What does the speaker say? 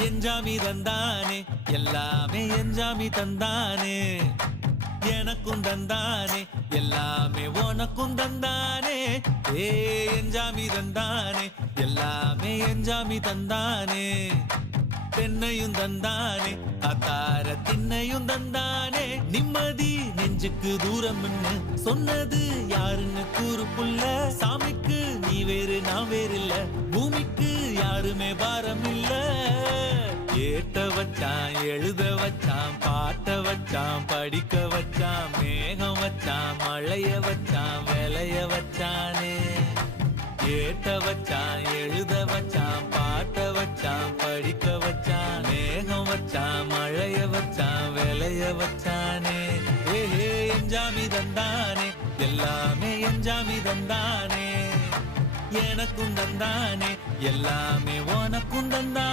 எஞ்சாமி தந்தானே எல்லாமே எஞ்சாமி தந்தானே எனக்கும் தந்தானே எல்லாமே உனக்கும் தந்தானே ஏ எஞ்சாமி தந்தானே எல்லாமே எஞ்சாமி தந்தானே தென்னையும் தந்தானே அத்தார திண்ணையும் தந்தானே நிம்மதி நெஞ்சுக்கு தூரம்னு சொன்னது யாருன்னு கூறு புள்ள சாமிக்கு நீ வேறு நான் வேறு இல்ல பூமிக்கு யாருமே பாரம் இல்ல ஏத்த வச்சான் எழுத வச்சான் பாட்ட வச்சான் படிக்க வச்சான் மேகம் வச்சான் மழைய வச்சான் விளைய வச்சானே ஏத்த வச்சான் எழுத வச்சான் பாட்ட வச்சான் படிக்க வச்சான் மேகம் வச்சான் மழைய வச்சான் விளைய வச்சானே ஏஹே எஞ்சாமி தந்தானே எல்லாமே எஞ்சாமி தந்தானே எனக்கும் தந்தானே எல்லாமே உனக்கும் தந்தானே